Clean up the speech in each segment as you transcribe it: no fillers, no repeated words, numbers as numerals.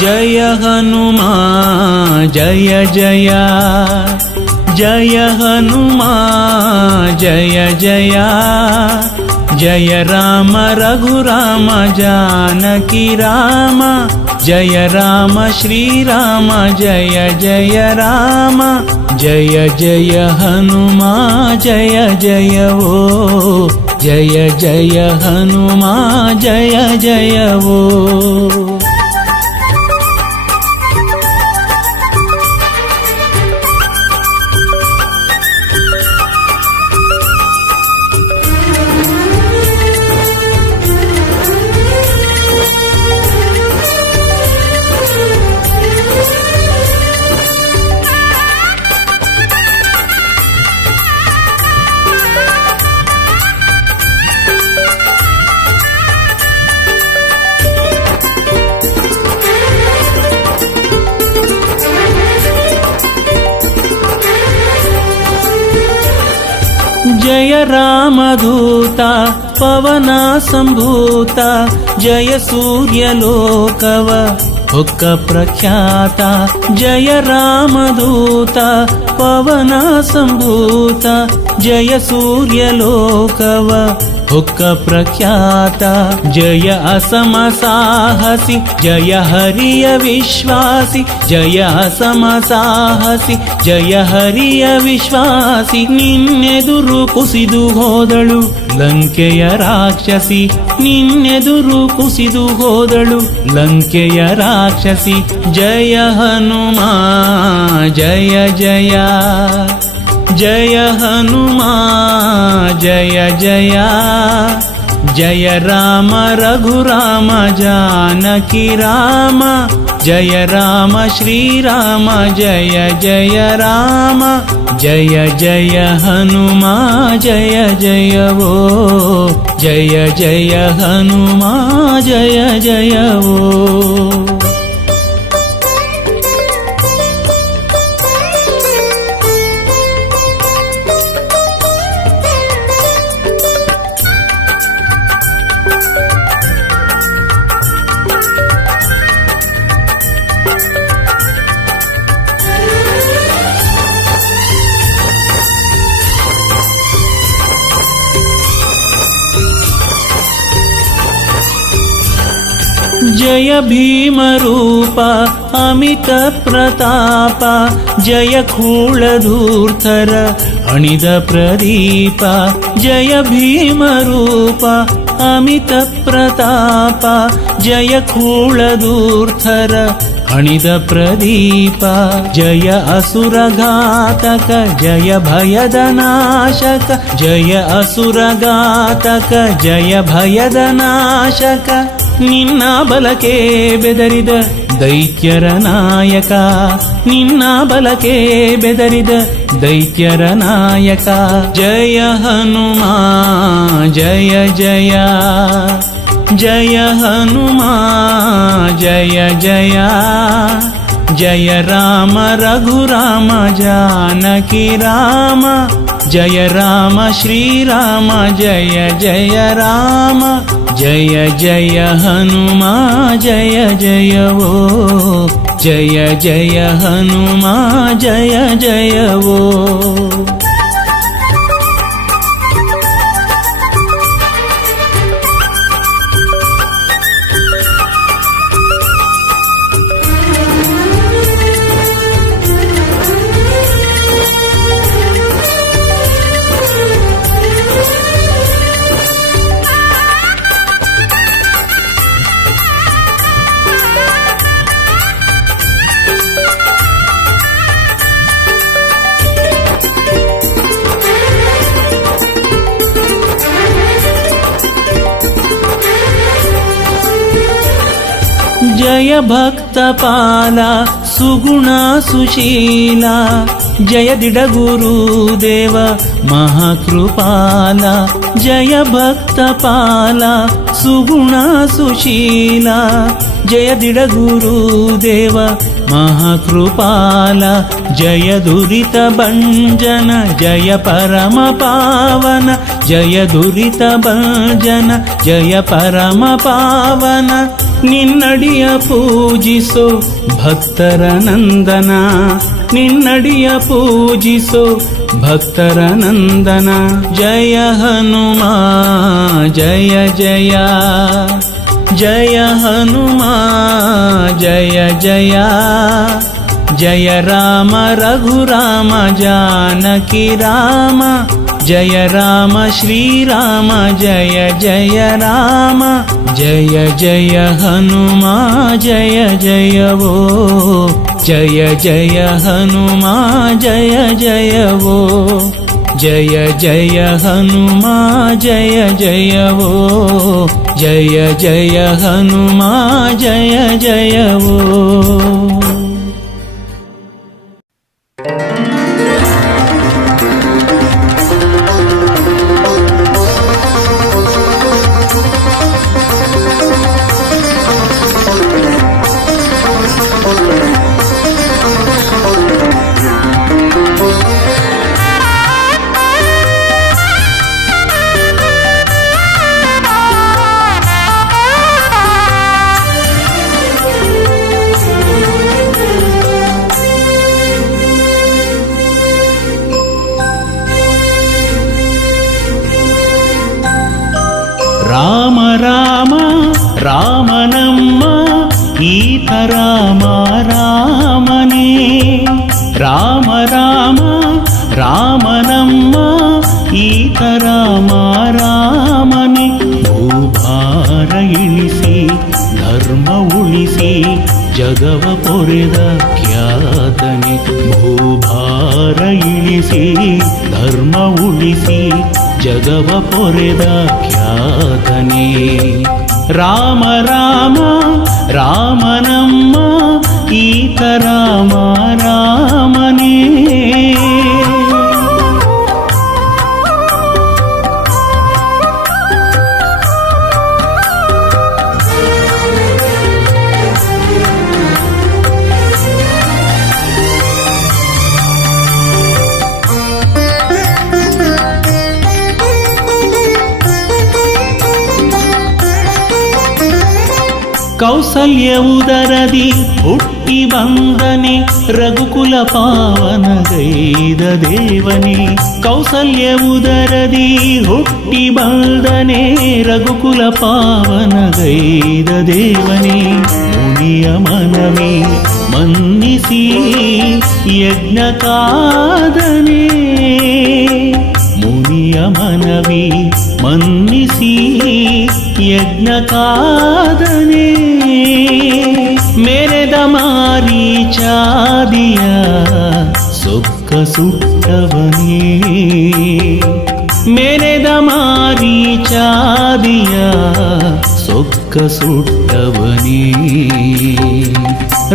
जय हनुमान जय जय जय हनुमान जय जय जय राम रघुराम जानकी राम जय राम श्री राम जय जय राम जय जय हनुमान जय जय ओ जय जय हनुमान जय जय ओ। जय रामदूता पवन संभूता जय सूर्यलोकव हुक्क प्रख्याता जय रामदूता पवन संभूता जय सूर्यलोकव हुक्क प्रख्याता जय असम साहसी जय हरिय विश्वासी जय असम साहसी जय हरिय विश्वासी निन्ನೆದುರು ಕುಸಿದು ಹೋದಳು ಲಂಕೆಯ ರಾಕ್ಷಸಿ ನಿನ್ನೆದುರು ಕುಸಿದು ಹೋದಳು ಲಂಕೆಯ ರಾಕ್ಷಸಿ ಜಯ ಹನುಮಾನ್ ಜಯ ಜಯ जय हनुमान जय जय जय राम रघुराम जानकी राम जय राम श्री राम जय जय राम जय जय हनुमान जय जय ओ जय जय हनुमान जय जय ओ। जय भीम रूप अमित प्रताप जय खूलधूर्धर अणिद प्रदीप जय भीम रूप अमित प्रताप जय खूलधूर्धर अणिद प्रदीप जय असुरघातक जय भयदनाशक जय असुरघातक जय भयदनाशक ನಿನ್ನ ಬಲಕೆ ಬೆದರಿದ ದೈತ್ಯರ ನಾಯಕ ನಿನ್ನ ಬಲಕೆ ಬೆದರಿದ ದೈತ್ಯರ ನಾಯಕ ಜಯ ಹನುಮಾನ್ ಜಯ ಜಯ ಜಯ ಹನುಮಾನ್ ಜಯ ಜಯ जय राम रघुराम जानकी राम जय राम श्री राम जय जय राम जय जय हनुमान जय जय ओ जय जय हनुमान जय जय ओ। जय भक्तपाल सुगुण सुशील जय दिडगुरुदेव महाकृपाल जय भक्तपाल सुगुण सुशील जय दिडगुरुदेव महाकृपाल जय दुरित भंजन जय परम पावन जय दुरित भंजन जय परम पावन निन्नडिय पूजिसो भक्तर नंदन निन्नडिय पूजिसो भक्तर नंदन जय हनुमा जय जय जय हनुमा जय जय जय राम रघुराम जानकी राम जय राम श्रीराम जय जय राम जय जय हनुमा जय जय वो जय जय हनुमा जय जय वो जय जय हनुमा जय जय वो जय जय हनुमा जय जय वो। ರಾಮ ರಾಮ ರಾಮನಮ್ಮ ಈತ ರಾಮ ರಾಮನೇ ರಾಮ ರಾಮ ರಾಮನಮ್ಮ ಈತ ರಾಮ ರಾಮನೇ ಭೂಭಾರ ಇಳಿಸಿ ಧರ್ಮ ಉಳಿಸಿ ಜಗವ ಪೊರೆದ ಖ್ಯಾತನೆ ಭೂಭಾರ ಇಳಿಸಿ ಧರ್ಮ ಉಳಿಸಿ ಜಗವ ಪೊರೆದ ಖ್ಯಾತನೇ ರಾಮ ರಾಮ ರಾಮನಮ್ಮ ಈತ ರಾಮ ರಾಮನೇ ಕೌಸಲ್ಯ ಉದರದಿ ಹುಟ್ಟಿ ಬಂದನೆ ರಘುಕುಲ ಪಾವನಗೈದ ದೇವನೇ ಕೌಸಲ್ಯ ಉದರದಿ ಹುಟ್ಟಿ ಬಂದನೆ ರಘುಕುಲ ಪಾವನಗೈದ ದೇವನೇ ಮುನಿಯ ಮನವೇ ಮನ್ನಿಸಿ ಯಜ್ಞ ಕಾದನೆ ಮುನಿಯ ಮನವಿ ಮನ್ನಿಸಿ ಯಜ್ಞ ಕಾದನೆ ಮೆರೆದ ಮಾರೀಚಾದಿಯ ಸೊಕ್ಕ ಸುಟ್ಟವನೇ ಮೆರೆದ ಮಾರೀಚಾದಿಯ ಸೊಕ್ಕ ಸುಟ್ಟವನೇ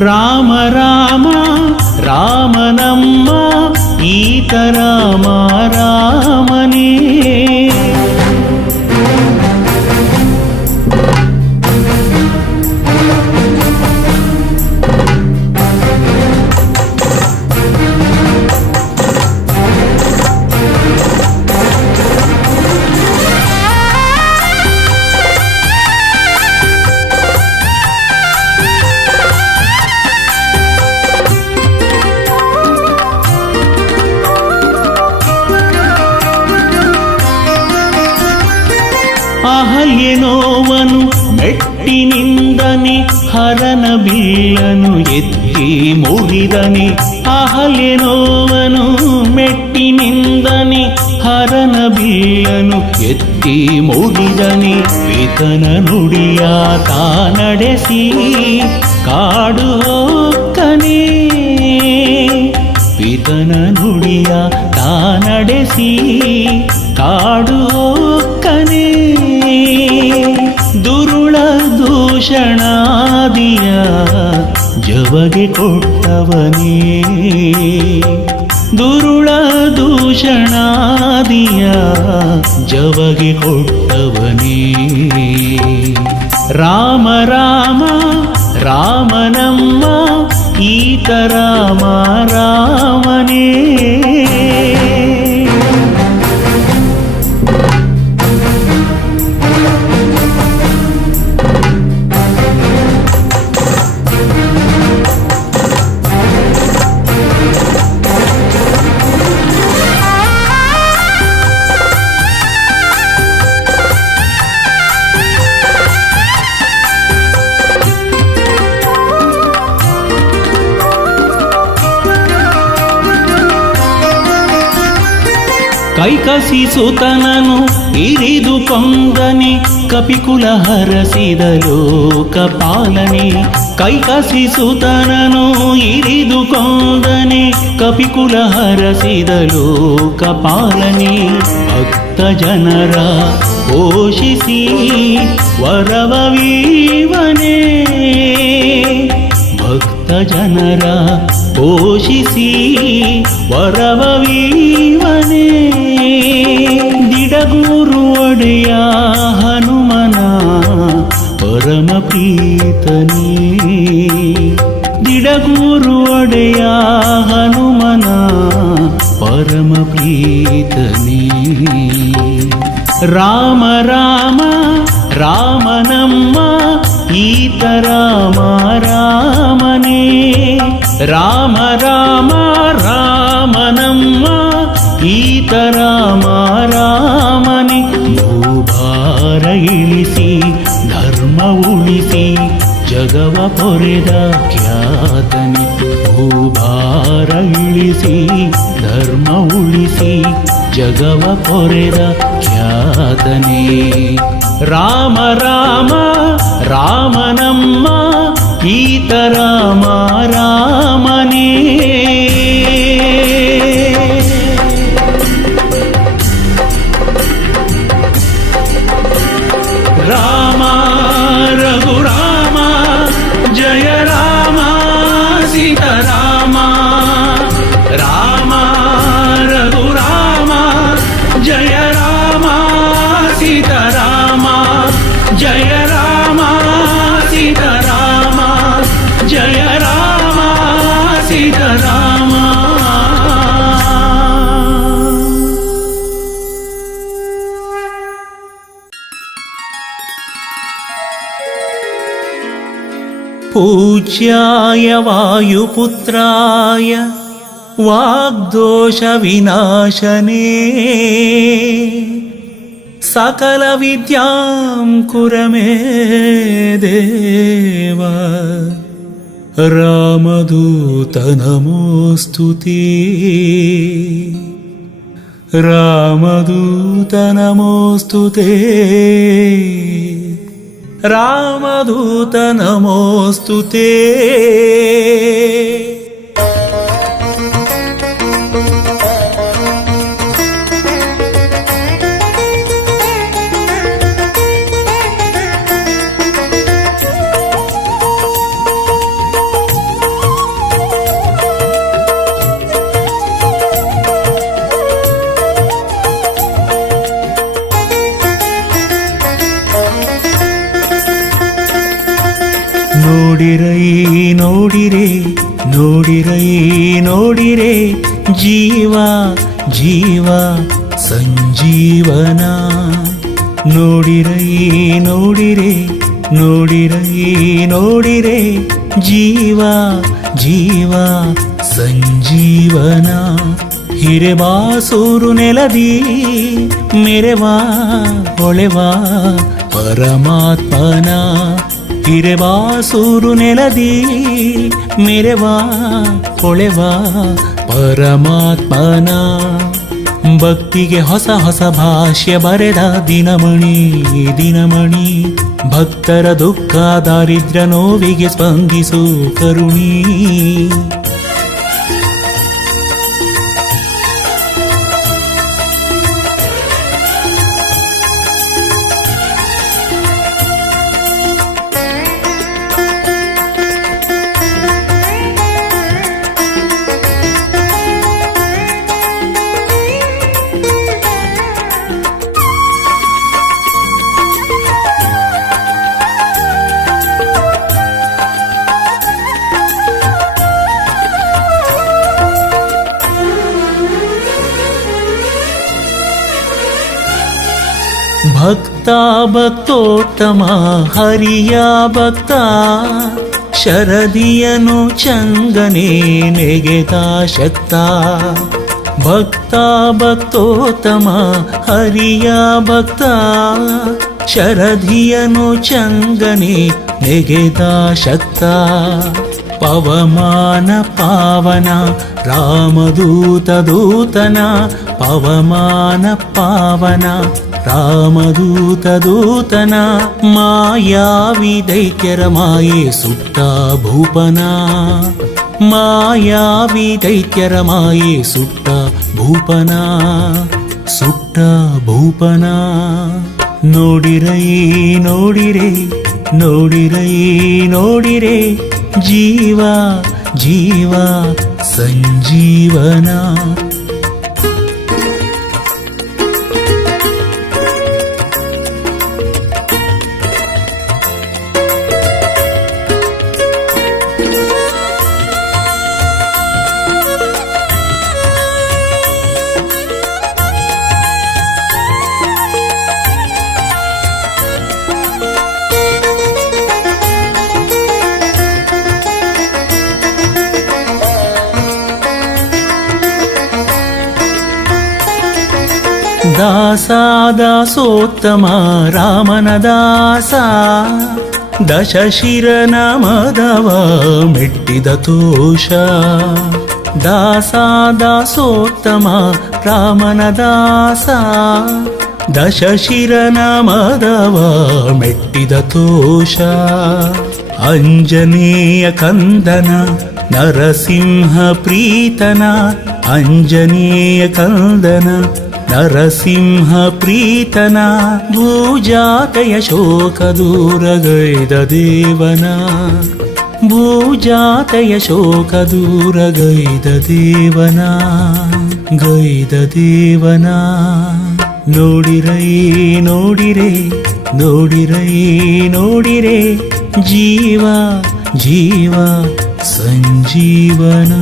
ರಾಮ ರಾಮ ರಾಮನಮ್ಮ ಈತ ರಾಮ ರಾಮನೇ ಅಹಲ್ಯನೋವನು ಮೆಟ್ಟಿನಿಂದನೆ ಹರನ ಬಿಲ್ಲನು ಎತ್ತಿ ಮುಡಿದನೆ ಅಹಲ್ಯನೋವನು ಮೆಟ್ಟಿನಿಂದನೆ ಹರನ ಬಿಲ್ಲನು ಎತ್ತಿ ಮುಡಿದನೆ ಪಿತನ ನುಡಿಯ ತಾ ನಡೆಸಿ ಕಾಡು ಹೋಕ್ಕನೆ ಪಿತನ ನುಡಿಯ ತಾ ನಡೆಸಿ ಕಾಡು ಹೋಕ್ಕನೆ ದುರುಳ ದೂಷಣಾದಿಯ ಜವಗೆ ಕೊಟ್ಟವನೇ ದುರುಳ ದೂಷಣಾದಿಯ ಜವಗೆ ಕೊಟ್ಟವನೇ ರಾಮ ರಾಮ ರಾಮನಮ್ಮ ಈತ ರಾಮ ರಾಮನೇ ಕೈಕಸಿ ಸುತನನು ಇರಿದು ಕೊಂದನೆ ಕಪಿಕುಲ ಹರಸಿದ ಲೋಕಪಾಲನೆ ಕೈಕಸಿ ಸುತನನು ಇರಿದು ಕೊಂದನೆ ಕಪಿಕುಲ ಹರಸಿದ ಲೋಕಪಾಲನೆ ಭಕ್ತ ಜನರ ಪೋಷಿಸಿ ವರವವೀವನೇ ಭಕ್ತ ಜನರ ಪೋಷಿಸಿ ವರವವೀವನೇ ದಿಡಗೂರು ಒಡೆಯ ಹನುಮನ ಪರಮ ಪ್ರೀತನೇ ದಿಡಗೂರು ಒಡೆಯ ಹನುಮನ ಪರಮ ಪ್ರೀತನೇ ರಾಮ ರಾಮ ರಾಮನಮ್ಮ ಈತ ರಾಮ ರಾಮನೇ ರಾಮ ರಾಮ ರಾಮನಮ್ಮ ಈತ ರಾಮ ರಾಮನೇ ಭೂಭಾರ ಇಳಿಸಿ ಧರ್ಮ ಉಳಿಸಿ ಜಗವ ಪೊರೆದ ಖ್ಯಾತನೆ ಭೂಭಾರ ಇಳಿಸಿ ಧರ್ಮ ಉಳಿಸಿ ಜಗವ ಪೊರೆದ ಖ್ಯಾತನೆ ರಾಮ ರಾಮ ರಾಮನಮ್ಮ ಈತ ರಾಮ ರಾಮನೇ ರಾಮ ರಘುರಾಮ ಜಯ ರಾಮ ಸೀತಾರಾಮ ರಾಮ ರಘುರಾಮ ಜಯ ರಾಮ ಸೀತಾರಾಮ ಜಯ ರಾಮ ಸೀತಾರಾಮ ಜಯ ರಾಮ ಸೀತಾರಾಮ पूज्याय वायुपुत्राय वाग्दोषविनाशने सकलविद्यां कुर मे देव रामदूत नमोऽस्तु ते रामदूत नमोऽस्तु ते रामदूत नमोऽस्तु ते ನೋಡಿರೈ ನೋಡಿರೆ ನೋಡಿರೈ ನೋಡಿರೆ ಜೀವ ಜೀವ ಸಂಜೀವನ ನೋಡಿರೈ ನೋಡಿರೆ ನೋಡಿರೈ ನೋಡಿರೆ ಜೀವ ಜೀವ ಸಂಜೀವನ ಹಿರೆಬಾಸೂರು ನೆಲದಿ ಮೆರೆವಾ ಹೊಳೆವಾ ಪರಮಾತ್ಮನ ಹಿರೆಬಾಸೂರು ನೆಲದಿ ಮೆರೆವಾ ಹೊಳೆವಾ ಪರಮಾತ್ಮನ ಭಕ್ತಿಗೆ ಹೊಸ ಹೊಸ ಭಾಷ್ಯ ಬರೆದ ದಿನಮಣಿ ದಿನಮಣಿ ಭಕ್ತರ ದುಃಖ ದಾರಿದ್ರ್ಯ ನೋವಿಗೆ ಸ್ಪಂದಿಸು ಕರುಣಿ ಭಕ್ತೋತ್ತಮ ಹರಿಯ ಭಕ್ತ ಶರದಿಯನು ಚಂಗನೆ ನೆಗೆದ ಶಕ್ತ ಭಕ್ತ ಭಕ್ತೋತ್ತಮ ಹರಿಯ ಭಕ್ತ ಶರದಿಯನು ಚಂಗನೆ ನೆಗೆದ ಶಕ್ತ ಪವಮಾನ ಪಾವನ ರಾಮದೂತ ದೂತನ ಪವಮಾನ ಪಾವನ ರಾಮದೂತ ದೂತನ ಮಾಯಾವಿ ದೈತ್ಯರ ಮಾಯೆ ಸುಟ್ಟ ಭೂಪನ ಮಾಯಾವಿ ದೈತ್ಯರ ಮಾಯೆ ಸುಟ್ಟ ಭೂಪನ ಸುಟ್ಟ ಭೂಪನ ನೋಡಿರೈ ನೋಡಿರೆ ನೋಡಿರೈ ನೋಡಿರೆ ಜೀವ ಜೀವ ಸಂಜೀವನ ದಾಸ ದಾಸೋತ್ತಮ ರಾಮನ ದಾಸ ದಶಶಿರನ ಮದವ ಮೆಟ್ಟಿದ ತೋಷ ದಾಸ ದಾಸೋತ್ತಮ ರಾಮನ ದಾಸ ದಶಶಿರನ ಮದವ ಮೆಟ್ಟಿದ ತೋಷ ಅಂಜನೇಯ ಕಂದನ ನರಸಿಂಹ ಪ್ರೀತನ ಅಂಜನೇಯ ಕಂದನ ನರಸಿಂಹ ಪ್ರೀತನ ಭೂಜಾತೆಯ ಶೋಕ ದೂರಗೈದ ದೇವನ ಭೂಜಾತೆಯ ಶೋಕ ದೂರಗೈದ ದೇವನ ಗೈದ ದೇವನ ನೋಡಿರೈ ನೋಡಿರೆ ನೋಡಿರೈ ನೋಡಿರೆ ಜೀವ ಜೀವ ಸಂಜೀವನ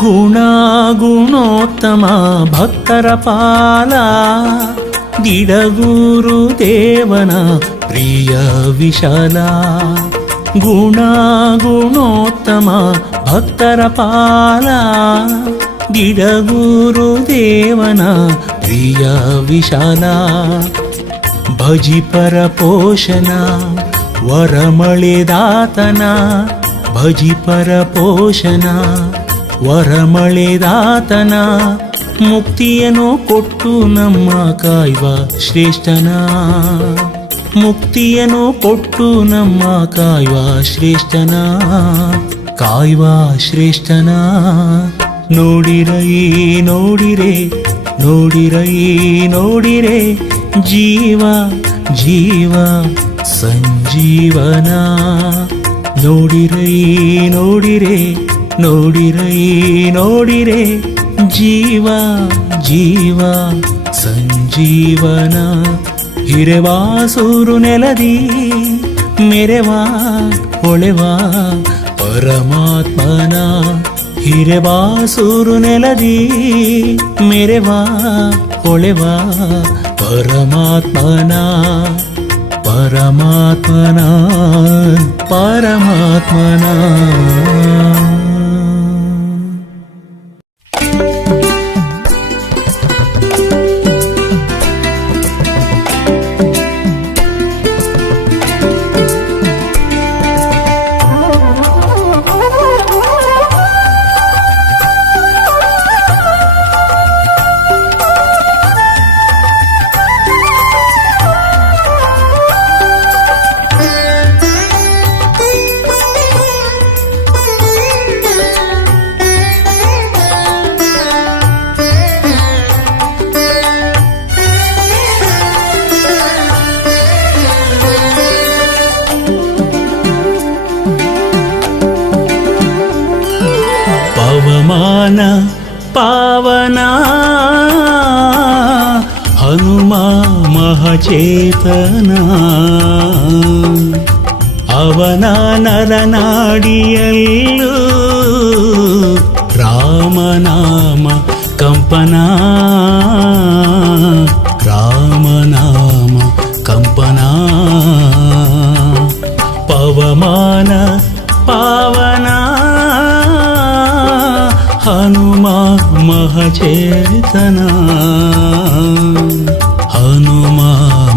ಗುಣ ಗುಣೋತ್ತಮ ಭಕ್ತರ ಪಾಲ ಗಿಡಗೂರು ದೇವನ ಪ್ರಿಯ ವಿಶಾಲ ಗುಣ ಗುಣೋತ್ತಮ ಭಕ್ತರ ಪಾಲ ಗಿಡಗೂರು ದೇವನ ಪ್ರಿಯ ವಿಶಾಲ ಭಜಿಪರ ಪೋಷಣ ವರಮಳೆದಾತನ ಭಜಿಪರ ಪೋಷಣ ವರಮಳೆದಾತನ ಮುಕ್ತಿಯನ್ನು ಕೊಟ್ಟು ನಮ್ಮ ಕಾಯ್ವ ಶ್ರೇಷ್ಠನ ಮುಕ್ತಿಯನ್ನು ಕೊಟ್ಟು ನಮ್ಮ ಕಾಯ್ವ ಶ್ರೇಷ್ಠನ ಕಾಯ್ವ ಶ್ರೇಷ್ಠನ ನೋಡಿರೈ ನೋಡಿರೆ ನೋಡಿರೈ ನೋಡಿರೆ ಜೀವ ಜೀವ ಸಂಜೀವನ ನೋಡಿರೈ ನೋಡಿರೆ ನೋಡಿರೈ ನೋಡಿರೆ ಜೀವ ಜೀವ ಸಂಜೀವನ ಹಿರೆವಾಸೂರು ನೆಲದಿ ಮೆರೆವಾ ಹೊಳೆವಾ ಪರಮಾತ್ಮನ ಹಿರೆವಾಸೂರು ನೆಲದಿ ಮೆರೆವಾ ಹೊಳೆವಾ ಪರಮಾತ್ಮನ ಪರಮಾತ್ಮನ ಪರಮಾತ್ಮನ ಪವಮಾನ ಪಾವನ ಹನುಮ ಮಹಚೇತನ ಅವನ ನರನಾಡಿಯಲ್ಲೂ ರಾಮನಾಮ ಕಂಪನ ರಾಮನಾಮ ಕಂಪನ ಪವಮಾನ ಪಾವನ ಹನುಮ ಮಹಚೇತನ ಹನುಮ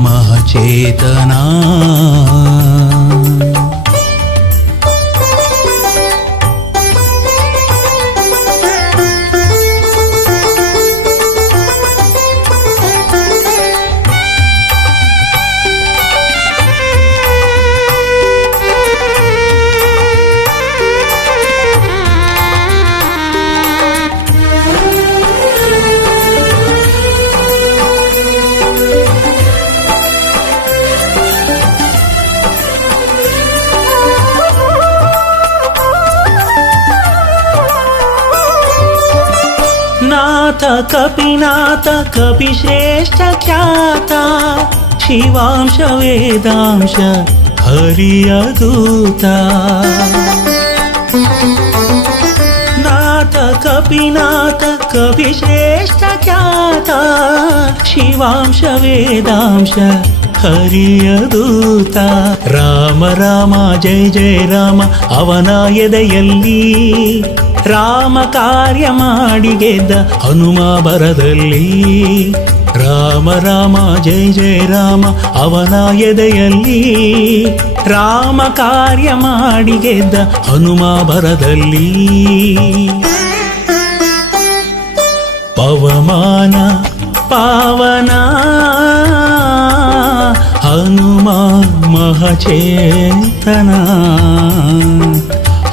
ಮಹಚೇತನ ನಾಥ ಕಪಿನಾಥ ಕಪಿಶ್ರೇಷ್ಠ ಖ್ಯಾತ ಶಿವಾಂಶ ವೇದಾಂಶ ಹರಿಯ ದೂತ ನಾಥ ಕಪಿನಾಥ ಕಪಿಶ್ರೇಷ್ಠ ಖ್ಯಾತ ಶಿವಾಂಶ ವೇದಾಂಶ ಹರಿಯ ದೂತ ರಾಮ ರಾಮ ಜಯ ಜಯ ರಾಮ ಅವನ ಎದೆಯಲ್ಲಿ ರಾಮ ಕಾರ್ಯ ಮಾಡಿ ಗೆದ್ದ ಹನುಮ ಬರದಲ್ಲಿ ರಾಮ ರಾಮ ಜಯ ಜಯ ರಾಮ ಅವನ ಎದೆಯಲ್ಲಿ ರಾಮ ಕಾರ್ಯ ಮಾಡಿ ಗೆದ್ದ ಹನುಮ ಬರದಲ್ಲಿ ಪವಮಾನ ಪಾವನ ಹನುಮ ಮಹಚೇತನ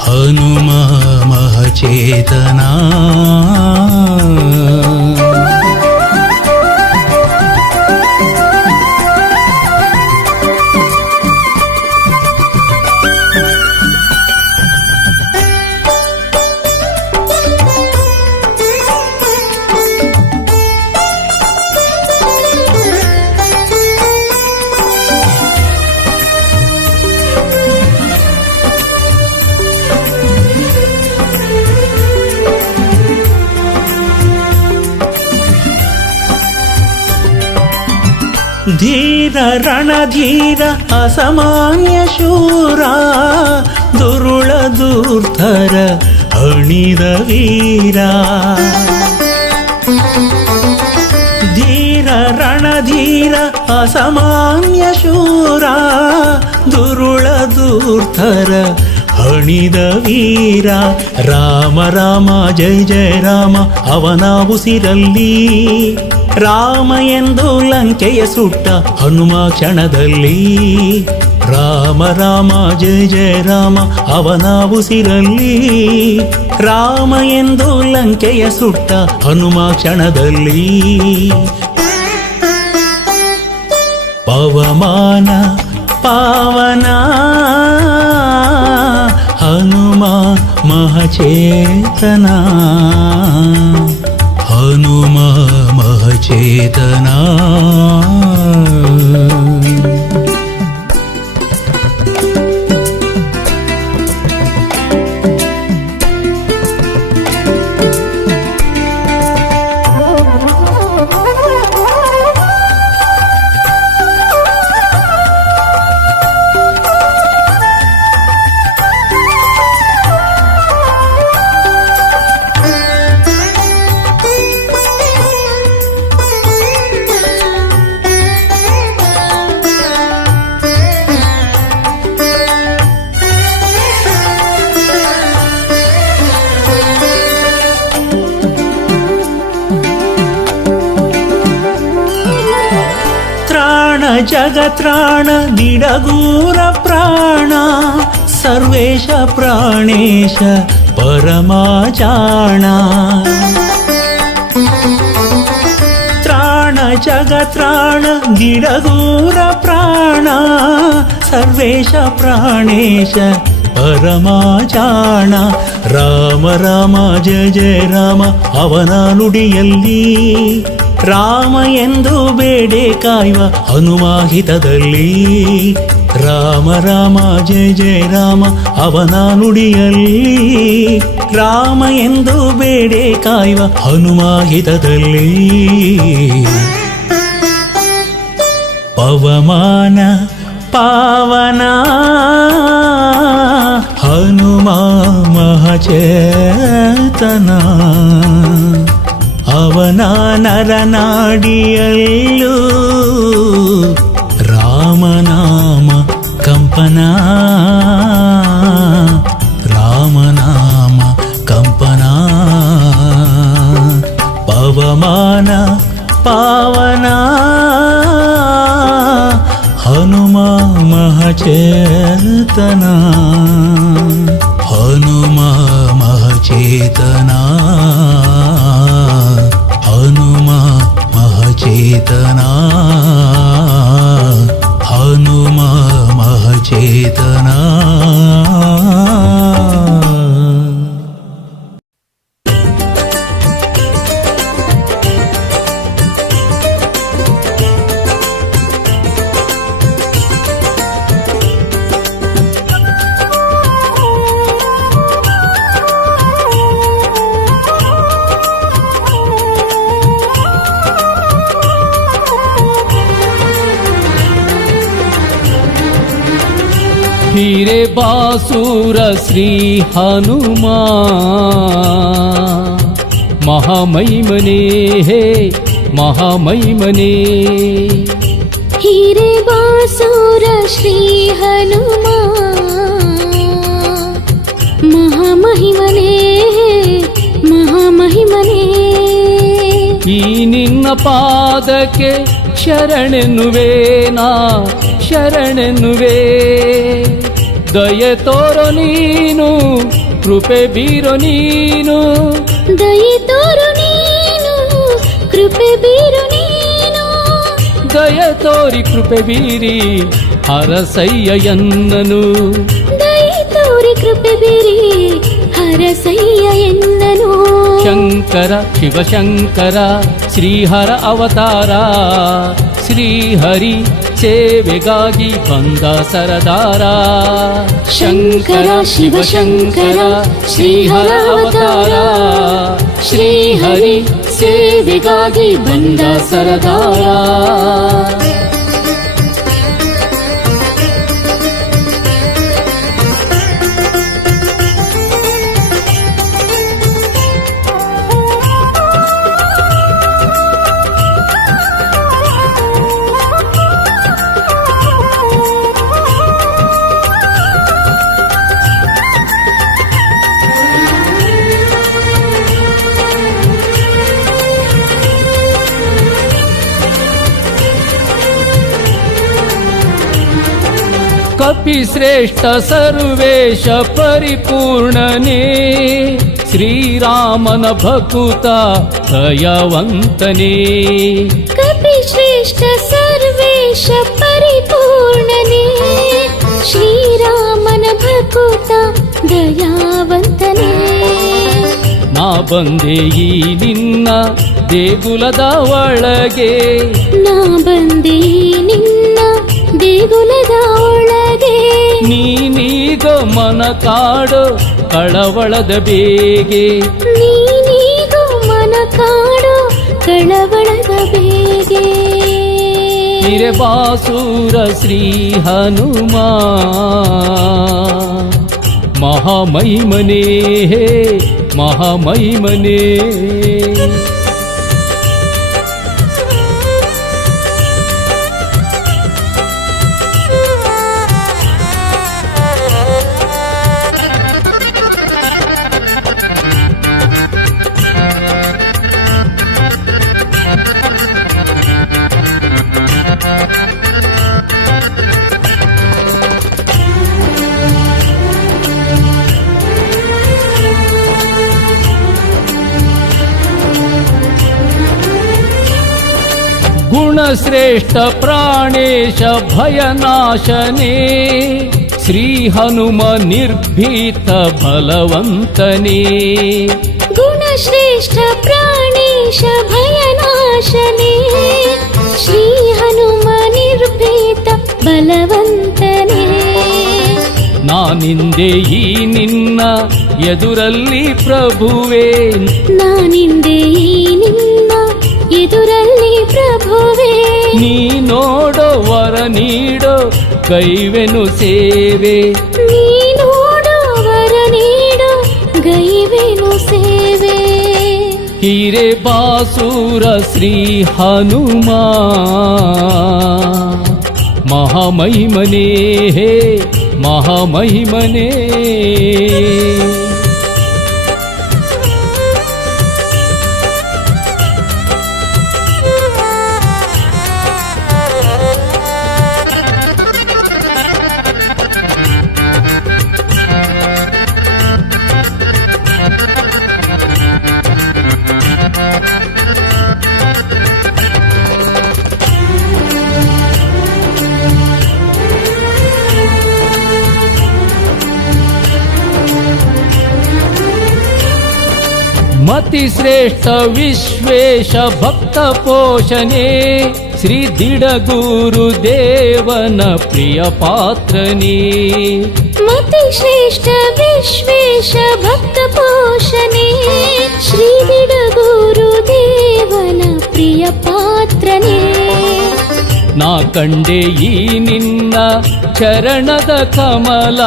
ಹನುಮ ಮಹಚೇತನ ಧೀರ ರಣಧೀರ ಅಸಾಮಾನ್ಯ ಶೂರ ದುರುಳ ದುರ್ಧರ ಅಣಿದ ವೀರ ಧೀರ ರಣಧೀರ ಅಸಾಮಾನ್ಯ ಶೂರ ದುರುಳ ದುರ್ಧರ ಹಣಿದ ವೀರ ರಾಮ ರಾಮ ಜಯ ಜಯ ರಾಮ ಅವನ ಉಸಿರಲ್ಲಿ ರಾಮ ಎಂದು ಲಂಕೆಯ ಸುಟ್ಟ ಹನುಮ ಕ್ಷಣದಲ್ಲಿ ರಾಮ ರಾಮ ಜಯ ಜಯ ರಾಮ ಅವನ ಉಸಿರಲ್ಲಿ ರಾಮ ಎಂದು ಲಂಕೆಯ ಸುಟ್ಟ ಹನುಮ ಕ್ಷಣದಲ್ಲಿ ಪವಮಾನ ಪಾವನ ಹನುಮ ಮಹಚೇತನ ಹನುಮ ಮಹಚೇತನ ಜಗತ್ರಾಣ ದಿಡಗೂರ ಪ್ರಾಣ ಸರ್ವೇಶ ಪ್ರಾಣೇಶ ಪರಮಾಚಾಣ ತ್ರಾಣ ಜಗತ್ರಾಣ ದಿಡಗೂರ ಪ್ರಾಣ ಸರ್ವೇಶ ಪ್ರಾಣೇಶ ಪರಮಾಚಾಣ ರಾಮ ರಾಮ ಜಯ ಜಯ ರಾಮ ಅವನ ನುಡಿಯಲ್ಲಿ ರಾಮ ಎಂದು ಬೇಡೆ ಕಾಯುವ ಹನುಮಾಹಿತದಲ್ಲಿ ರಾಮ ರಾಮ ಜಯ ಜಯ ರಾಮ ಅವನ ನುಡಿಯಲ್ಲಿ ರಾಮ ಎಂದು ಬೇಡೆ ಕಾಯುವ ಹನುಮಾಹಿತದಲ್ಲಿ ಪವಮಾನ ಪಾವನ ಹನುಮ ಮಹಚೇತನ ಅವನ ನರನಾಡಿಯಲ್ಲೂ ರಾಮನಾಮ ಕಂಪನ ರಾಮನಾಮ ಕಂಪನ ಪವಮಾನ ಪಾವನ ಹನುಮ ಮಹಚೇತನ ಹನುಮ ಮಹಚೇತನ ಹನುಮ ಮಹಚೇತನ ಹನುಮ ಮಹಚೇತನ हीरे बासुर श्री हनुमा महामहिमने हे महामहिमने हीरे बासुर श्री हनुमा महामहिमने महामहिमने ಈ ನಿನ್ನ ಪಾದಕ್ಕೆ ಶರಣೆನ್ನುವೇನಾ ಶರಣೆನ್ನುವೆ ದಯೆ ತೋರೋ ನೀನು ಕೃಪೆ ಬೀರೋ ನೀನು ದಯೆ ತೋರು ನೀನು ಕೃಪೆ ಬೀರು ನೀನು ದಯೆ ತೋರಿ ಕೃಪೆ ಬೀರಿ ಹರಸಯ್ಯ ಎನ್ನನು ದಯೆ ತೋರಿ ಕೃಪೆ ಬೀರಿ ಹರಸಯ್ಯ ಎನ್ನನು ಶಂಕರ ಶಿವಶಂಕರ ಶ್ರೀಹರ ಅವತಾರ ಶ್ರೀಹರಿ ಸೇವೆಗಾಗಿ ಬಂದ ಸರದಾರ ಶಂಕರ ಶಿವಶಂಕರ ಶ್ರೀಹರ ಅವತಾರ ಶ್ರೀಹರಿ ಸೇವೆಗಾಗಿ ಬಂದ ಸರದಾರ ಕಪಿ ಶ್ರೇಷ್ಠ ಸರ್ವೇಶ ಪರಿಪೂರ್ಣನೇ ಶ್ರೀರಾಮನ ಭಕುತ ದಯವಂತನೇ ಕಪಿ ಶ್ರೇಷ್ಠ ಸರ್ವೇಶ ಪರಿಪೂರ್ಣನೇ ಶ್ರೀರಾಮನ ಭಕುತ ದಯಾವಂತನೇ ನಾ ಬಂದೆ ಈ ನಿನ್ನ ದೇಗುಲದ ಒಳಗೆ ನಾ ಬಂದೆ ನಿನ್ನ ದೇಗುಲದ ಒಳಗೆ ನೀನೀಗ ಮನ ಕಾಡು ಕಳವಳದ ಬೇಗೆ ನೀನೀಗ ಮನ ಕಾಡು ಕಳವಳದ ಬೇಗೆ ಹಿರೆ ಬಾಸೂರ ಶ್ರೀ ಹನುಮ ಮಹಾಮಹಿಮನೇ ಹೇ ಮಹಾಮಹಿಮನೇ ಗುಣಶ್ರೇಷ್ಠ ಪ್ರಾಣೇಶ ಭಯನಾಶನೇ ಶ್ರೀ ಹನುಮ ನಿರ್ಭೀತ ಬಲವಂತನೇ ಗುಣಶ್ರೇಷ್ಠ ಪ್ರಾಣೇಶ ಭಯನಾಶನೇ ಶ್ರೀ ಹನುಮ ನಿರ್ಭೀತ ಬಲವಂತನೇ ನಾನಿಂದೆ ಈ ನಿನ್ನ ಎದುರಲ್ಲಿ ಪ್ರಭುವೇ ನಾನಿಂದೆ ಈ ನಿನ್ನ ಎದುರಲ್ಲಿ ಪ್ರಭುವೇ ನೀ ನೋಡೋ ವರ ನೀಡೋ ಕೈವೆನು ಸೇವೆ ನೀ ನೋಡೋ ವರ ನೀಡೋ ಗೈವೆನು ಸೇವೆ ಹೀರೆ ಬಾಸೂರ ಶ್ರೀ ಹನುಮ ಮಹಾಮಹಿಮನೇ ಹೇ ಮಹಾಮಹಿಮನೇ ಮತಿ ಶ್ರೇಷ್ಠ ವಿಶ್ವೇಶ ಭಕ್ತ ಪೋಷಣೆ ಶ್ರೀ ದಿಡಗೂರು ದೇವನ ಪ್ರಿಯ ಪಾತ್ರನೇ ಮತಿ ಶ್ರೇಷ್ಠ ವಿಶ್ವೇಶ ಭಕ್ತ ಪೋಷಣೆ ಶ್ರೀ ಬಿಡಗೂರು ದೇವನ ಪ್ರಿಯ ಪಾತ್ರನೇ ನಾ ಕಂಡೆ ಈ ನಿನ್ನ ಚರಣದ ಕಮಲ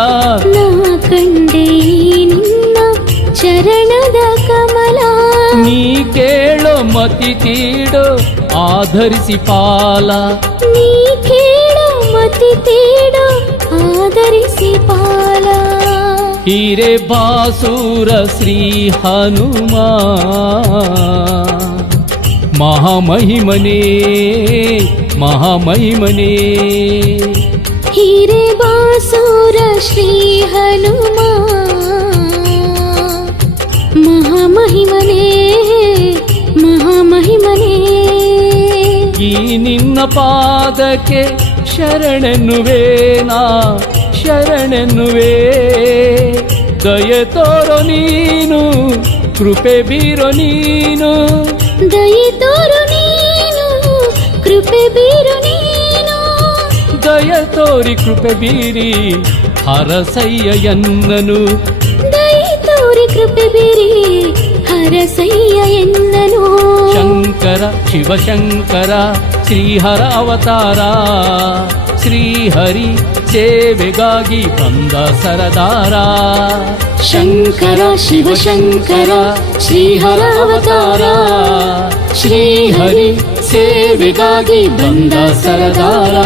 ನಾ ಕಂಡೆ ಈ ನಿನ್ನ ಚರಣದ ಕಮಲ ನೀ ಕೇಳೋ ಮತಿ ತೀಡೋ ಆಧರಿಸಿ ಪಾಲ ನೀ ಕೇಳೋ ಮತಿ ತೀಡೋ ಆಧರಿಸಿ ಪಾಲ ಹೀರೆ ಬಾಸೂರ ಶ್ರೀ ಹನುಮ ಮಹಾಮಹಿಮನೇ ಮಹಾಮಹಿಮನೇ ಹೀರೆ ಬಾಸೂರ ಶ್ರೀ ಹನುಮ ಮಹಾಮಹಿಮನೇ ಮಹಾಮಹಿಮನೇ ಈ ನಿನ್ನ ಪಾದಕ್ಕೆ ಶರಣೆನ್ನುವೆ ನಾ ಶರಣೆನ್ನುವೆ ದಯ ತೋರೋ ನೀನು ಕೃಪೆ ಬೀರೋ ನೀನು ದಯೆ ತೋರು ನೀನು ಕೃಪೆ ಬೀರು ನೀನು ದಯ ತೋರಿ ಕೃಪೆ ಬೀರಿ ಹರಸಯ್ಯ ಎನ್ನನು ದಯೆ ತೋರಿ ಕೃಪೆ ಬೀರಿ ಹರಸಯ್ಯ ಎನ್ನನು ಶಂಕರ ಶಿವಶಂಕರ ಶ್ರೀಹರ ಅವತಾರ ಶ್ರೀಹರಿ ಸೇವೆಗಾಗಿ ಬಂದ ಸರದಾರ ಶಂಕರ ಶಿವಶಂಕರ ಶ್ರೀಹರ ಅವತಾರ ಶ್ರೀಹರಿ ಸೇವೆಗಾಗಿ ಬಂದ ಸರದಾರ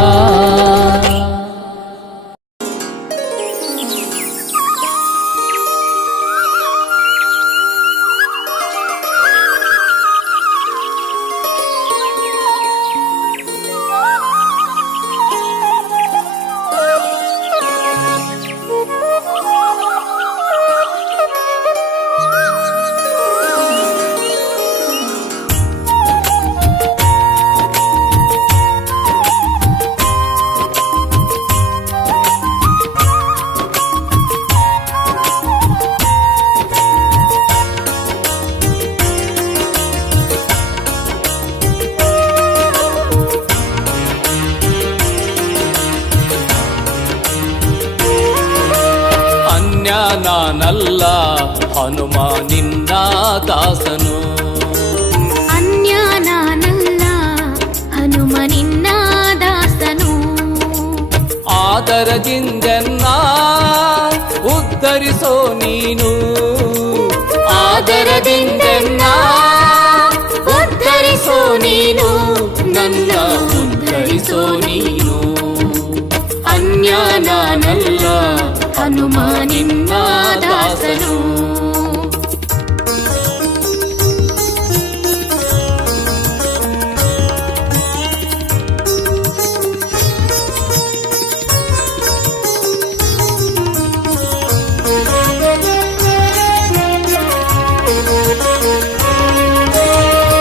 ನಾನಲ್ಲ ಹನುಮ ನಿನ್ನ ದಾಸನು ಅನ್ಯ ನಾನಲ್ಲ ಹನುಮ ನಿನ್ನ ದಾಸನು ಆದರದಿಂದೆನ್ನ ಉದ್ಧರಿಸೋ ನೀನು ಆದರದಿಂದೆನ್ನ ಉದ್ಧರಿಸೋ ನೀನು ನನ್ನ ಉದ್ಧರಿಸೋ ನೀನು ಅನ್ಯ ನಾನಲ್ಲ ಹನುಮ ನಿನ್ನ ದಾಸನು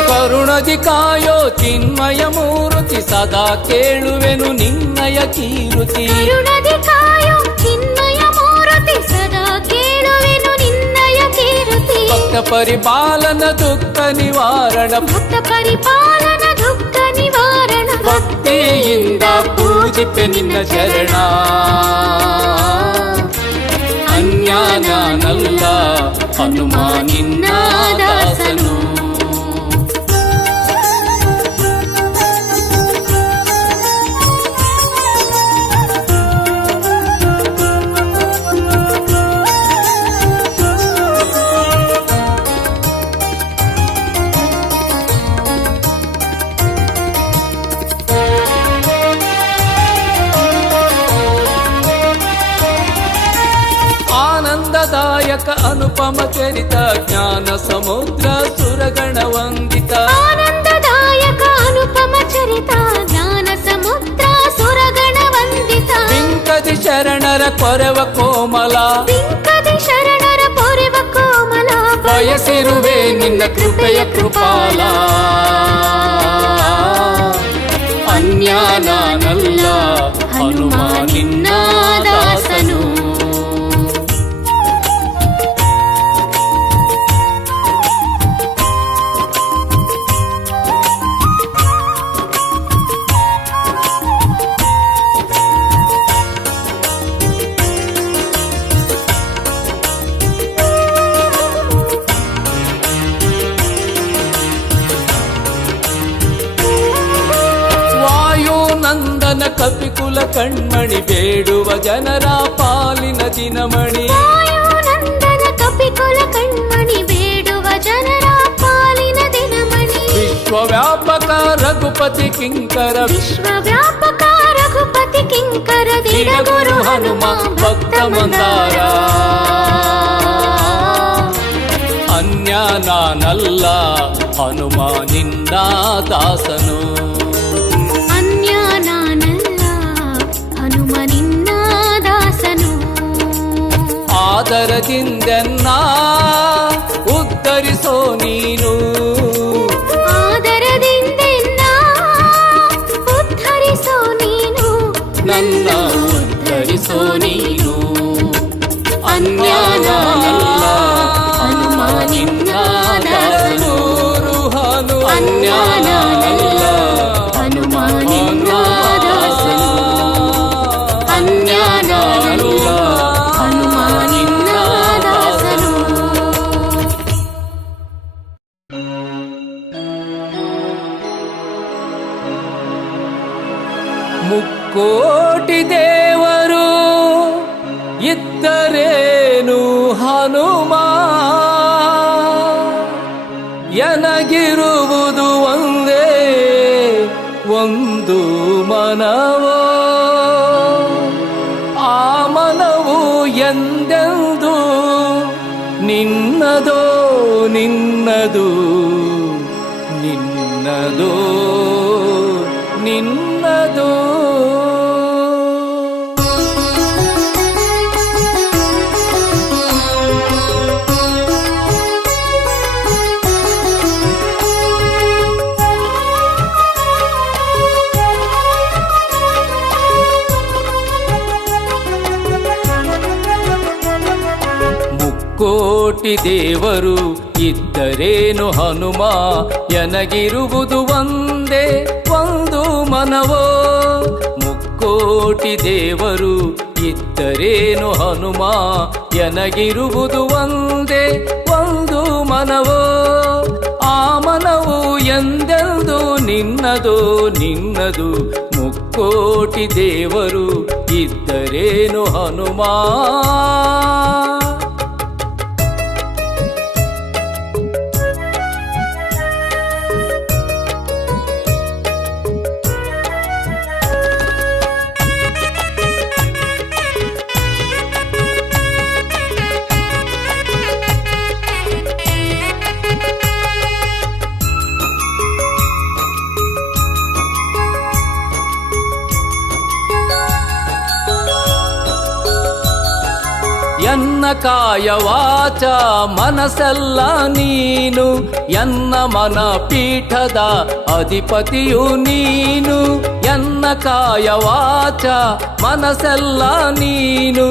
ಕರುಣದಿ ಕಾಯೋ ಚಿನ್ಮಯ ಮೂರುತಿ ಸದಾ ಕೇಳುವೆನು ನಿನ್ನಯ ಕೀರುತಿ ಕರುಣದಿ ಕಾಯೋ ಚಿನ್ಮಯ ಪರಿಪಾಲನ ದುಃಖ ನಿವಾರಣ ಭಕ್ತ ಪರಿಪಾಲನ ದುಃಖ ನಿವಾರಣ ಭಕ್ತಿಯಿಂದ ಪೂಜಿಪೆ ನಿನ್ನ ಚರಣ ಅನ್ಯಾನಲ್ಲ ಹನುಮ ನಿನ್ನ ದಾಸನು ಆನಂದದಾಯಕ ಅನುಪಮ ಚರಿತ ಜ್ಞಾನ ಸಮುದ್ರ ಸುರಗಣ ವಂದಿತ ಆನಂದದಾಯಕ ಅನುಪಮ ಚರಿತ ಜ್ಞಾನ ಸಮುದ್ರ ಸುರಗಣ ವಂದಿತ ಪಿಂಕದಿ ಶರಣರ ಕೊರವ ಕೋಮಲ ಪಿಂಕದಿ ಶರಣರ ಪೊರೆವ ಕೋಮಲ ಬಯಸಿರುವೆ ನಿನ್ನ ಕೃಪೆಯ ಕೃಪಾಲ ಅನ್ಯಾನಲ್ಲ ಹನುಮ ನಿನ್ನ ದಾಸನು ನಂದನ ಕಪಿಕುಲ ಕಣ್ಮಣಿ ಬೇಡುವ ಜನರ ಪಾಲಿನ ದಿನಮಣಿ ನಂದನ ಕಪಿಕುಲ ಕಣ್ಮಣಿ ಬೇಡುವ ಜನರ ಪಾಲಿನ ದಿನಮಣಿ ವಿಶ್ವವ್ಯಾಪಕ ರಘುಪತಿ ಕಿಂಕರ ವಿಶ್ವವ್ಯಾಪಕ ರಘುಪತಿ ಕಿಂಕರ ಗುರು ಹನುಮ ಭಕ್ತ ಮಂದಾರ ಅನ್ಯಾನಲ್ಲ ಹನುಮ ನಿನ್ನ ದಾಸನು ಹನುಮ ನಿನ್ನ ದಾಸನು ಆದರದಿಂದೆನ್ನ ಉದ್ಧರಿಸೋ ನೀನು ಆದರದಿಂದೆನ್ನ ಉದ್ಧರಿಸೋ ನೀನು ನನ್ನ ಉದ್ಧರಿಸೋ ನೀನು ಅನ್ಯಾನಲ್ಲ ಹನುಮ ನಿನ್ನ ದಾಸನು ಅನ್ಯಾನಲ್ಲ ಹನುಮ ನಿನ್ನ ದಾಸನು ಅನ್ಯಾನಲ್ಲ ಹನುಮ ನಿನ್ನ ದಾಸನು ಮುಕ್ಕೋಟಿ ದೇವರು ಇದ್ದರೇನು ಹನುಮ ಎನಗಿರುವುದು ಒಂದೇ ಒಂದು ಮನವೋ ಆ ಮನವು ಎಂದೆಂದು ನಿನ್ನದೋ ನಿನ್ನದು ನಿನ್ನದೋ ನಿನ್ನದೋ ಕೋಟಿ ದೇವರು ಇದ್ದರೇನು ಹನುಮ ಎನಗಿರುವುದು ಒಂದೇ ಒಂದು ಮನವೋ ಮುಕ್ಕೋಟಿ ದೇವರು ಇದ್ದರೇನು ಹನುಮ ಎನಗಿರುವುದು ಒಂದೇ ಒಂದು ಮನವೋ ಆ ಮನವು ಎಂದೆಂದು ನಿನ್ನದು ನಿನ್ನದು ಮುಕ್ಕೋಟಿ ದೇವರು ಇದ್ದರೇನು ಹನುಮ ಎನ್ನ ಕಾಯ ವಾಚ ಮನಸ್ಸೆಲ್ಲ ನೀನು ಎನ್ನ ಮನ ಪೀಠದ ಅಧಿಪತಿಯು ನೀನು ಎನ್ನ ಕಾಯ ವಾಚ ಮನಸ್ಸೆಲ್ಲ ನೀನು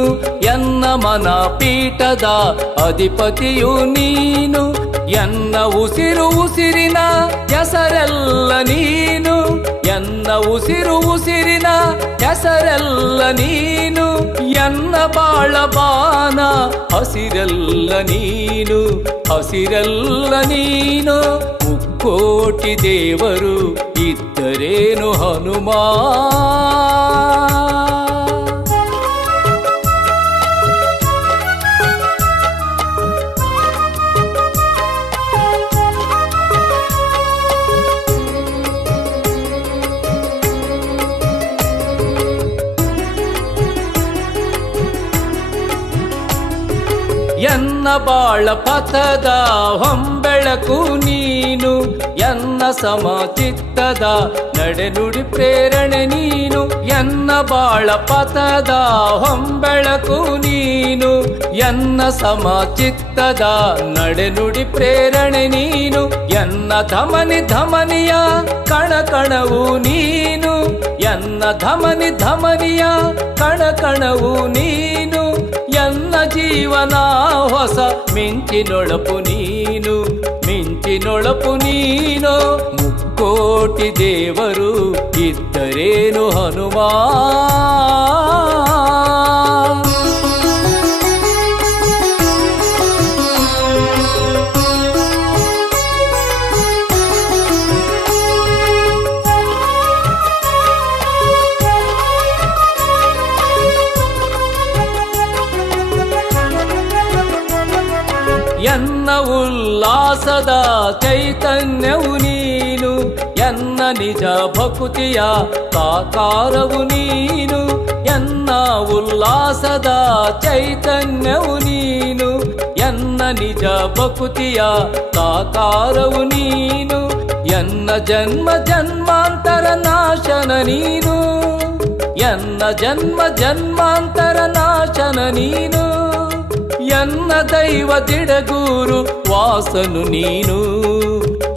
ಎನ್ನ ಮನ ಪೀಠದ ಅಧಿಪತಿಯು ನೀನು ಎನ್ನ ಉಸಿರು ಉಸಿರಿನ ಹೆಸರೆಲ್ಲ ನೀನು ಎನ್ನ ಉಸಿರು ಉಸಿರಿನ ಹೆಸರೆಲ್ಲ ನೀನು ಎನ್ನ ಬಾಳ ಬಾನ ಹಸಿರೆಲ್ಲ ನೀನು ಹಸಿರೆಲ್ಲ ನೀನು ಮುಕ್ಕೋಟಿ ದೇವರು ಇದ್ದರೇನು ಹನುಮ ಎನ್ನ ಬಾಳ ಪಥದ ಹೊಂಬೆಳಕು ನೀನು ಎನ್ನ ಸಮಚಿತ್ತದ ನಡೆನುಡಿ ಪ್ರೇರಣೆ ನೀನು ಎನ್ನ ಬಾಳ ಪಥದ ಹೊಂಬೆಳಕು ನೀನು ಎನ್ನ ಸಮಚಿತ್ತದ ನಡೆನುಡಿ ಪ್ರೇರಣೆ ನೀನು ಎನ್ನ ಧಮನಿ ಧಮನಿಯ ಕಣಕಣವು ನೀನು ಎನ್ನ ಧಮನಿ ಧಮನಿಯ ಕಣಕಣವು ನೀನು ಎನ್ನ ಜೀವನ ಹೊಸ ಮಿಂಚಿನೊಳಪು ನೀನು ಮಿಂಚಿನೊಳಪು ನೀನು ಮುಕ್ಕೋಟಿ ದೇವರು ಇದ್ದರೇನು ಹನುಮ ಎನ್ನ ಉಲ್ಲಾಸದ ಚೈತನ್ಯವು ನೀನು ಎನ್ನ ನಿಜ ಭಕುತಿಯ ಸಾಕಾರವು ನೀನು ಎನ್ನ ಉಲ್ಲಾಸದ ಚೈತನ್ಯವು ನೀನು ಎನ್ನ ನಿಜ ಭಕುತಿಯ ಸಾಕಾರವು ನೀನು ಎನ್ನ ಜನ್ಮ ಜನ್ಮಾಂತರ ನಾಶನ ನೀನು ಎನ್ನ ಜನ್ಮ ಜನ್ಮಾಂತರ ನಾಶನ ನೀನು ಎನ್ನ ದೈವ ದಿಡಗೂರು ವಾಸನು ನೀನು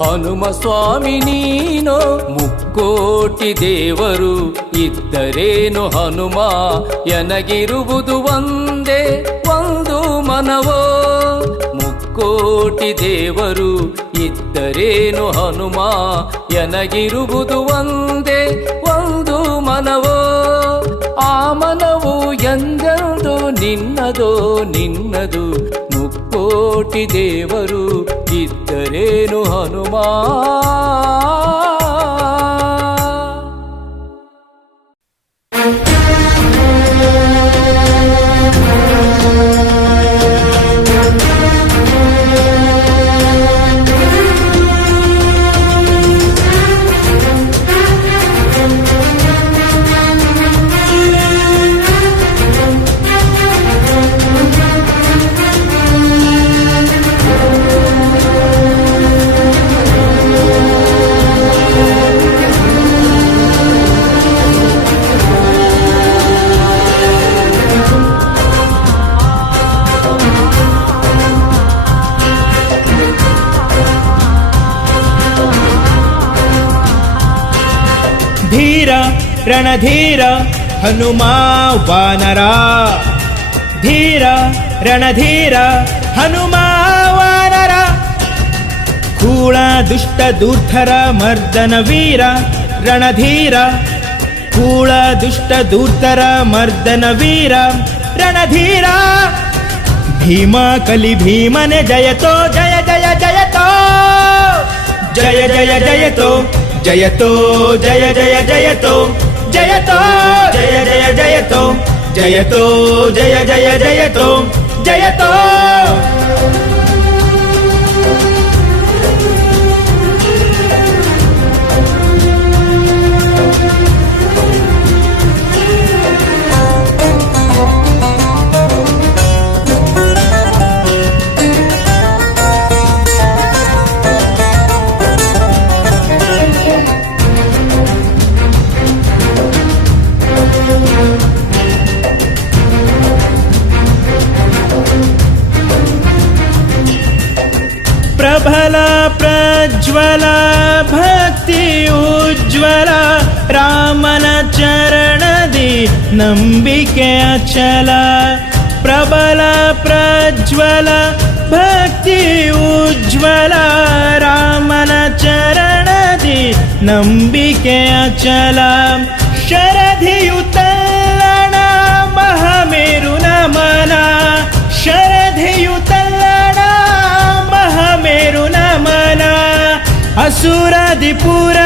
ಹನುಮ ಸ್ವಾಮಿ ನೀನು ಮುಕ್ಕೋಟಿ ದೇವರು ಇದ್ದರೇನು ಹನುಮ ಎನಗಿರುವುದು ಒಂದೇ ಒಂದು ಮನವೋ ಮುಕ್ಕೋಟಿ ದೇವರು ಇದ್ದರೇನು ಹನುಮ ಎನಗಿರುವುದು ಒಂದೇ ಒಂದು ಮನವೋ ಆ ಮನವು ಎಂದೆಂದು ನಿನ್ನದೋ ನಿನ್ನದು ಮುಕ್ಕೋಟಿ ದೇವರು ಇದ್ದರೇನು ಹನುಮ ಧೀರ ರಣಧೀರ ಹನುಮ ವಾನರ ಧೀರ ರಣಧೀರ ಹನುಮ ವಾನರ ಕೂಳ ದುಷ್ಟ ದೂರ್ಧರ ಮರ್ದನ ವೀರ ರಣಧೀರ ಕೂಳ ದುಷ್ಟ ದೂರ್ಧರ ಮರ್ದನ ವೀರ ರಣಧೀರ ಭೀಮ ಕಲಿ ಭೀಮನೆ ಜಯತೋ ಜಯ ಜಯ ಜಯತೋ ಜಯ ಜಯ ಜಯತೋ ಜಯತೋ ಜಯ ಜಯ ಜಯತೋ ಜಯತೋ ಜಯ ಜಯ ಜಯತೋ ಜಯತೋ ಜಯ ಜಯ ಜಯತೋ ಜಯತೋ ಪ್ರಜ್ವಲ ಭಕ್ತಿ ಉಜ್ವಲ ರಾಮನ ಚರಣದಿ ನಂಬಿಕೆ ಅಚಲ ಪ್ರಬಲ ಪ್ರಜ್ವಲ ಭಕ್ತಿ ಉಜ್ವಲ ರಾಮನ ಚರಣದಿ ನಂಬಿಕೆ ಅಚಲ ಶರಧಿಯುತಲ್ಲಣ ಮಹಾಮೇರು ನಮನ ಶರಧಿಯುತಲ್ಲಣ ಮಹಾಮೇರು ನಮನ ಅಸುರಾದಿಪುರದಲ್ಲಿ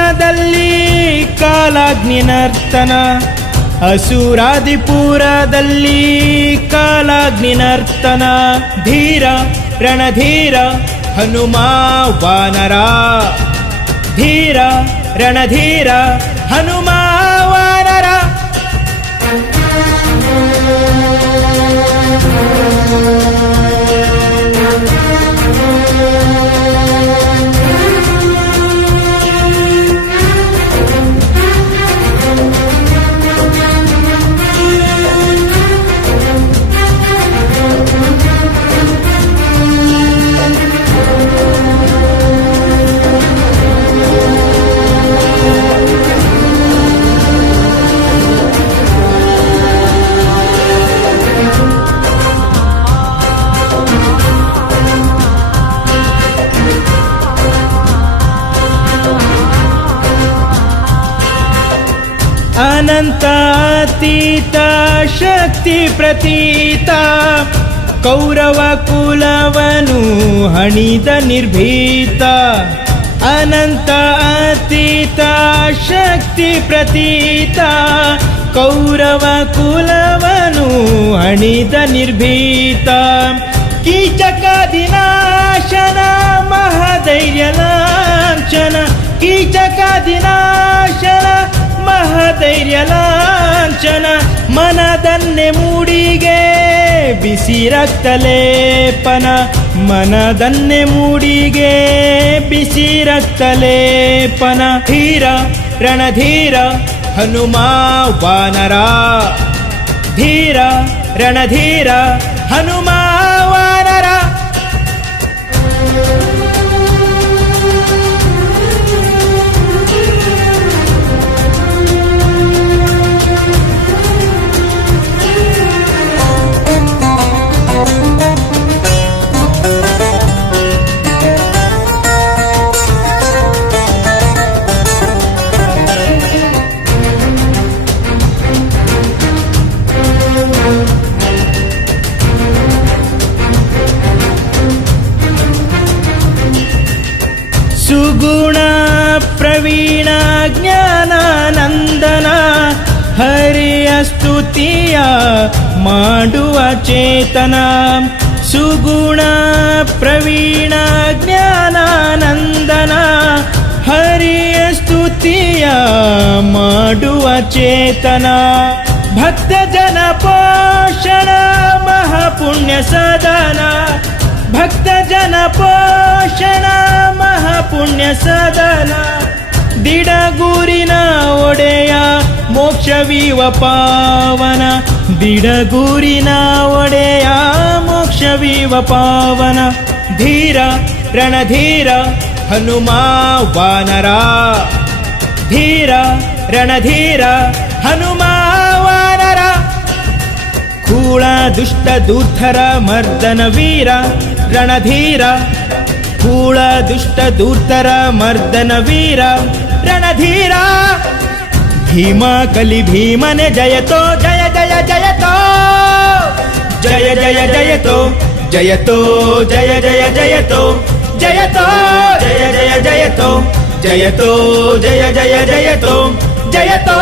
ಕಾಲಾಗ್ನಿ ನರ್ತನ ಅಸುರಾದಿಪುರದಲ್ಲಿ ಕಾಲಾಗ್ನಿ ನರ್ತನ ಧೀರ ರಣಧೀರ ಹನುಮ ವಾನರ ಧೀರ ರಣಧೀರ ಹನುಮ ವಾನರ ಅನಂತಾತೀತ ಶಕ್ತಿ ಪ್ರತೀತ ಕೌರವ ಕುಲವನು ಹಣಿದ ನಿರ್ಭೀತ ಅನಂತ ಅತೀತ ಶಕ್ತಿ ಪ್ರತೀತ ಕೌರವ ಕುಲವನು ಹಣಿದ ನಿರ್ಭೀತ ಕೀಚಕ ದಿನಾಶನ ಮಹಧೈರ್ಯ ಲಾಂಛನ ಕೀಚಕ ದಿನಾಶನ ಮಹಧೈರ್ಯ ಲಾಂಛನ ಮನದನ್ನೆ ಮೂಡಿಗೆ ಬಿಸಿ ರಕ್ತ ಲೇಪನ ಮನದನ್ನೆ ಮೂಡಿಗೆ ಬಿಸಿ ರಕ್ತ ಲೇಪನ ಧೀರ ರಣಧೀರ ಹನುಮ ವಾನರ ಧೀರ ರಣಧೀರ ಹನುಮ ವಾನರ ಸುಗುಣ ಪ್ರವೀಣ ಜ್ಞಾನಾನಂದನ ಹರಿಯ ಸ್ತುತಿಯ ಮಾಡುವ ಚೇತನ ಸುಗುಣ ಪ್ರವೀಣ ಜ್ಞಾನಾನಂದನ ಹರಿಯ ಸ್ತುತಿಯ ಮಾಡುವ ಚೇತನ ಭಕ್ತ ಜನ ಪೋಷಣ ಮಹಾಪುಣ್ಯ ಸದನ ಭಕ್ತ ಜನ ಪೋಷಣ ಮಹಾಪುಣ್ಯ ಸದನ ದಿಡಗೂರಿನ ಒಡೆಯ ಮೋಕ್ಷವೀವ ಪಾವನ ದಿಡಗೂರಿನ ಒಡೆಯ ಮೋಕ್ಷವೀವ ಪಾವನ ಧೀರ ರಣಧೀರ ಹನುಮ ವಾನರ ಧೀರ ರಣಧೀರ ಹನುಮ ವಾನರ ಕೂಳ ದುಷ್ಟ ದೂರ್ಧರ ಮರ್ದನ ವೀರ ರಣಧೀರ ಕೂಳ ದುಷ್ಟ ದೂರ್ಧರ ಮರ್ದನ ವೀರ ರಣಧೀರ ಭೀಮ ಕಲಿ ಭೀಮನೆ ಜಯತೋ ಜಯ ಜಯ ಜಯತೋ ಜಯ ಜಯ ಜಯತೋ ಜಯತೋ ಜಯ ಜಯ ಜಯತೋ ಜಯತೋ ಜಯ ಜಯ ಜಯತೋ ಜಯತೋ ಜಯ ಜಯ ಜಯತೋ ಜಯತೋ